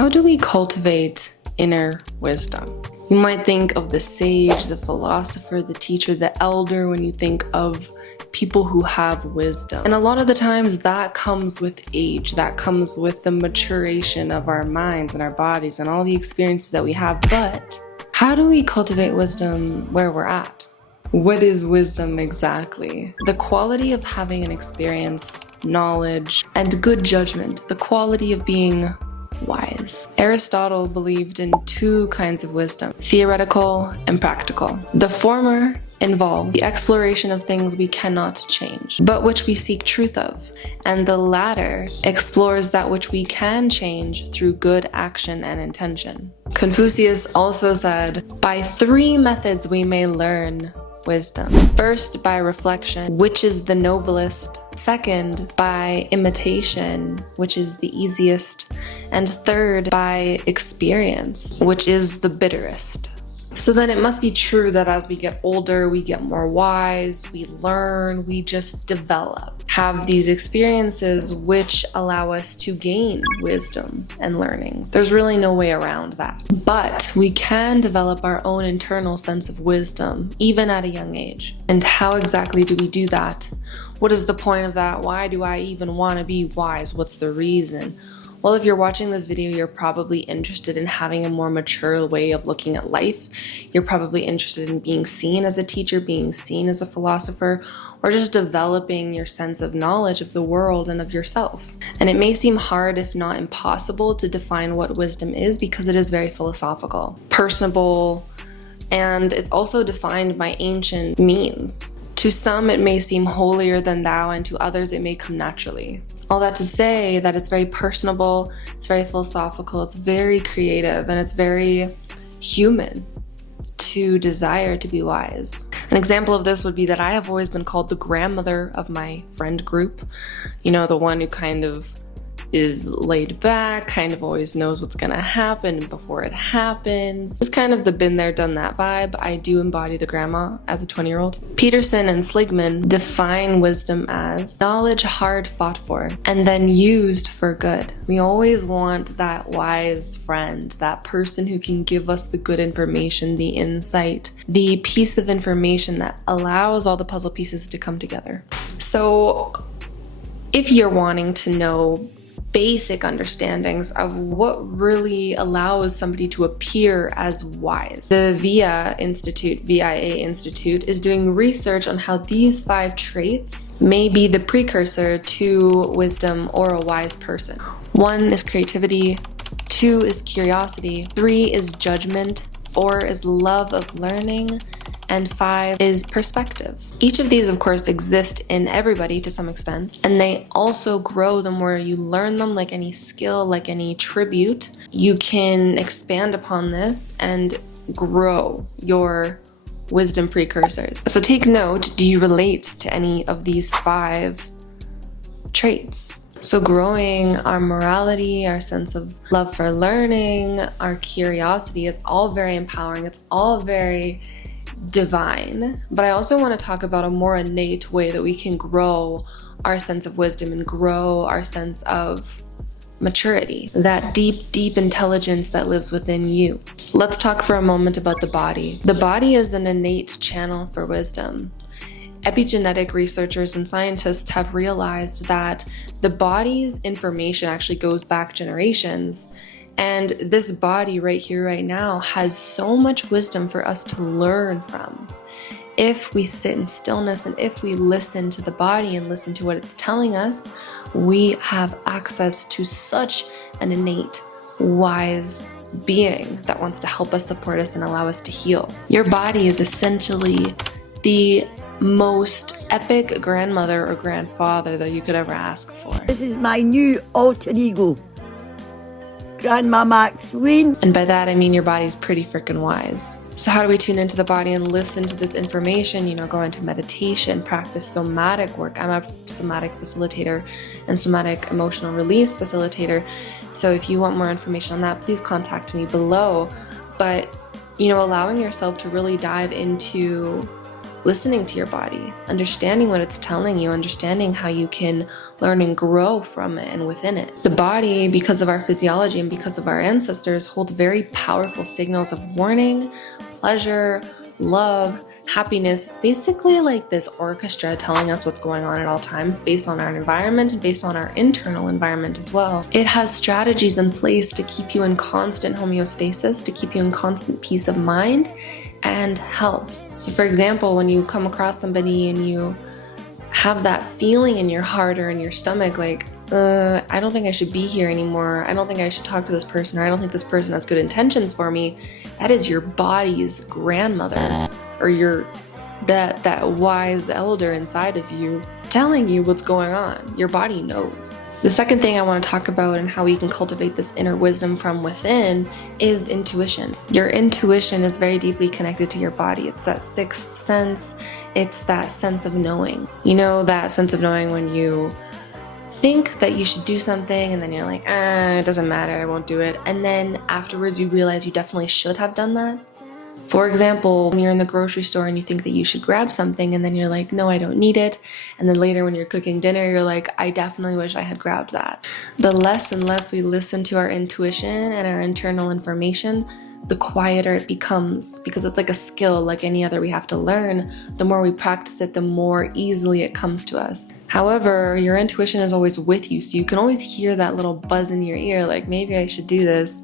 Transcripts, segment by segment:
How do we cultivate inner wisdom? You might think of the sage, the philosopher, the teacher, the elder when you think of people who have wisdom. And a lot of the times that comes with age, that comes with the maturation of our minds and our bodies and all the experiences that we have. But how do we cultivate wisdom where we're at? What is wisdom exactly? The quality of having an experience, knowledge, and good judgment. The quality of being wise. Aristotle believed in two kinds of wisdom, theoretical and practical. The former involves the exploration of things we cannot change, but which we seek truth of, and the latter explores that which we can change through good action and intention. Confucius also said, by three methods we may learn wisdom. First, by reflection, which is the noblest. Second, by imitation, which is the easiest. And third, by experience, which is the bitterest. So then it must be true that as we get older, we get more wise, we learn, we just develop, have these experiences which allow us to gain wisdom and learnings. There's really no way around that. But we can develop our own internal sense of wisdom, even at a young age. And how exactly do we do that? What is the point of that? Why do I even want to be wise? What's the reason? Well, if you're watching this video, you're probably interested in having a more mature way of looking at life. You're probably interested in being seen as a teacher, being seen as a philosopher, or just developing your sense of knowledge of the world and of yourself. And it may seem hard, if not impossible, to define what wisdom is because it is very philosophical, personable, and it's also defined by ancient means. To some, it may seem holier than thou, and to others, it may come naturally. All that to say that it's very personable, it's very philosophical, it's very creative, and it's very human to desire to be wise. An example of this would be that I have always been called the grandmother of my friend group. You know, the one who kind of is laid back, kind of always knows what's gonna happen before it happens. It's kind of the been there, done that vibe. I do embody the grandma as a 20-year-old. Peterson and Sligman define wisdom as knowledge hard fought for and then used for good. We always want that wise friend, that person who can give us the good information, the insight, the piece of information that allows all the puzzle pieces to come together. So if you're wanting to know basic understandings of what really allows somebody to appear as wise, the VIA Institute is doing research on how these 5 traits may be the precursor to wisdom or a wise person. 1 is creativity, 2 is curiosity, 3 is judgment, 4 is love of learning, and 5 is perspective. Each of these, of course, exist in everybody to some extent, and they also grow the more you learn them. Like any skill, like any tribute, you can expand upon this and grow your wisdom precursors. So take note, do you relate to any of these 5 traits? So growing our morality, our sense of love for learning, our curiosity is all very empowering. It's all very divine, but I also want to talk about a more innate way that we can grow our sense of wisdom and grow our sense of maturity, that deep intelligence that lives within you. Let's talk for a moment about the body. The body is an innate channel for wisdom. Epigenetic researchers and scientists have realized that the body's information actually goes back generations. And this body right here, right now, has so much wisdom for us to learn from. If we sit in stillness and if we listen to the body and listen to what it's telling us, we have access to such an innate, wise being that wants to help us, support us, and allow us to heal. Your body is essentially the most epic grandmother or grandfather that you could ever ask for. This is my new alter ego, Grandma Maxine. And by that, I mean your body's pretty freaking wise. So how do we tune into the body and listen to this information? You know, go into meditation, practice somatic work. I'm a somatic facilitator and somatic emotional release facilitator. So if you want more information on that, please contact me below. But, you know, allowing yourself to really dive into listening to your body, understanding what it's telling you, understanding how you can learn and grow from it and within it. The body, because of our physiology and because of our ancestors, holds very powerful signals of warning, pleasure, love, happiness. It's basically like this orchestra telling us what's going on at all times based on our environment and based on our internal environment as well. It has strategies in place to keep you in constant homeostasis, to keep you in constant peace of mind and health. So for example, when you come across somebody and you have that feeling in your heart or in your stomach, like, I don't think I should be here anymore. I don't think I should talk to this person, or I don't think this person has good intentions for me. That is your body's grandmother, or that wise elder inside of you telling you what's going on. Your body knows. The second thing I want to talk about and how we can cultivate this inner wisdom from within is intuition. Your intuition is very deeply connected to your body. It's that sixth sense. It's that sense of knowing. You know, that sense of knowing when you think that you should do something and then you're like, it doesn't matter, I won't do it. And then afterwards you realize you definitely should have done that. For example, when you're in the grocery store and you think that you should grab something and then you're like, no, I don't need it. And then later when you're cooking dinner, you're like, I definitely wish I had grabbed that. The less and less we listen to our intuition and our internal information, the quieter it becomes, because it's like a skill like any other we have to learn. The more we practice it, the more easily it comes to us. However, your intuition is always with you, so you can always hear that little buzz in your ear, like maybe I should do this.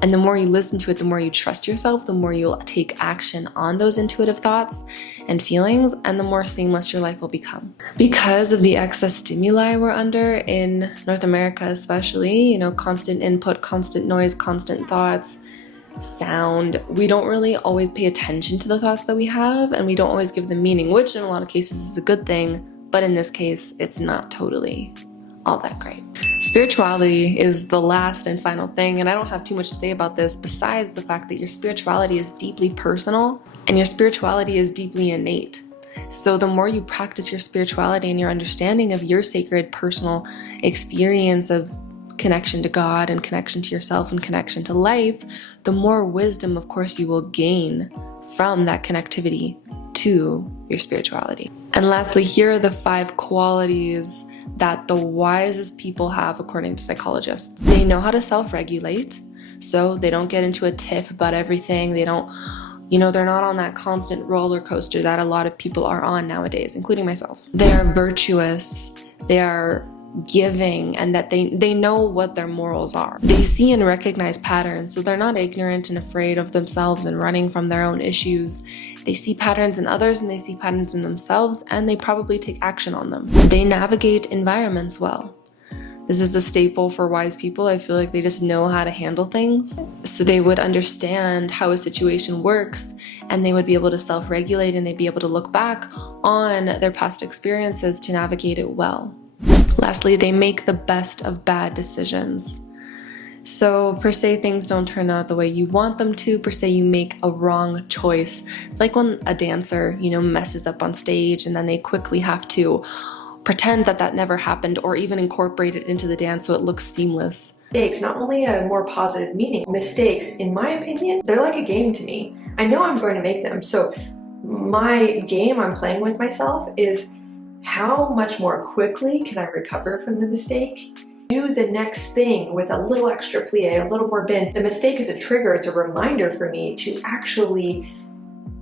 And the more you listen to it, the more you trust yourself, the more you'll take action on those intuitive thoughts and feelings, and the more seamless your life will become. Because of the excess stimuli we're under in North America especially, you know, constant input, constant noise, constant thoughts, sound, we don't really always pay attention to the thoughts that we have, and we don't always give them meaning, which in a lot of cases is a good thing, but in this case, it's not totally all that great. Spirituality is the last and final thing, and I don't have too much to say about this besides the fact that your spirituality is deeply personal and your spirituality is deeply innate. So the more you practice your spirituality and your understanding of your sacred personal experience of connection to God and connection to yourself and connection to life, the more wisdom, of course, you will gain from that connectivity to your spirituality. And lastly, here are the 5 qualities that the wisest people have according to psychologists. They know how to self-regulate, so they don't get into a tiff about everything. They don't, they're not on that constant roller coaster that a lot of people are on nowadays, including myself. They are virtuous, they are giving, and that they know what their morals are. They see and recognize patterns, so they're not ignorant and afraid of themselves and running from their own issues. They see patterns in others and they see patterns in themselves, and they probably take action on them. They navigate environments well. This is a staple for wise people. I feel like they just know how to handle things. So they would understand how a situation works, and they would be able to self-regulate, and they'd be able to look back on their past experiences to navigate it well. Lastly, they make the best of bad decisions. So per se, things don't turn out the way you want them to. Per se, you make a wrong choice. It's like when a dancer, messes up on stage and then they quickly have to pretend that that never happened, or even incorporate it into the dance so it looks seamless. Mistakes, not only a more positive meaning, mistakes, in my opinion, they're like a game to me. I know I'm going to make them. So my game I'm playing with myself is how much more quickly can I recover from the mistake? Do the next thing with a little extra plie, a little more bend. The mistake is a trigger, it's a reminder for me to actually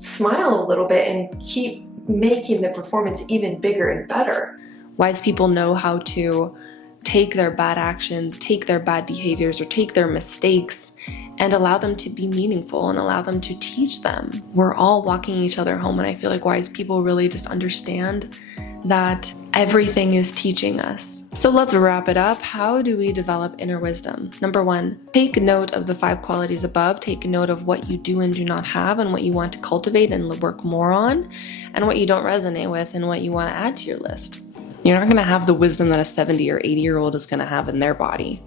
smile a little bit and keep making the performance even bigger and better. Wise people know how to take their bad actions, take their bad behaviors, or take their mistakes and allow them to be meaningful and allow them to teach them. We're all walking each other home, and I feel like wise people really just understand that everything is teaching us. So let's wrap it up. How do we develop inner wisdom? Number 1, take note of the 5 qualities above. Take note of what you do and do not have, and what you want to cultivate and work more on, and what you don't resonate with and what you want to add to your list. You're not going to have the wisdom that a 70 or 80-year-old is going to have in their body.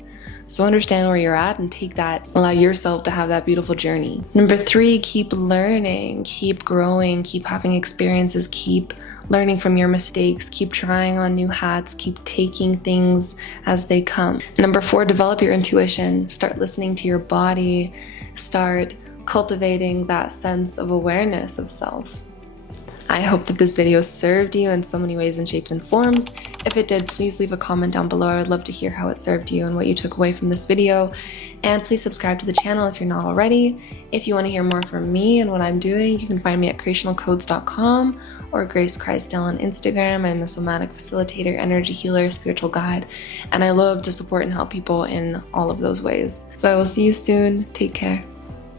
So understand where you're at and take that, allow yourself to have that beautiful journey. Number 3, keep learning, keep growing, keep having experiences, keep learning from your mistakes, keep trying on new hats, keep taking things as they come. Number 4, develop your intuition. Start listening to your body, start cultivating that sense of awareness of self. I hope that this video served you in so many ways and shapes and forms. If it did, please leave a comment down below. I would love to hear how it served you and what you took away from this video. And please subscribe to the channel if you're not already. If you want to hear more from me and what I'm doing, you can find me at creationalcodes.com or Grace Christel on Instagram. I'm a somatic facilitator, energy healer, spiritual guide, and I love to support and help people in all of those ways. So I will see you soon. Take care.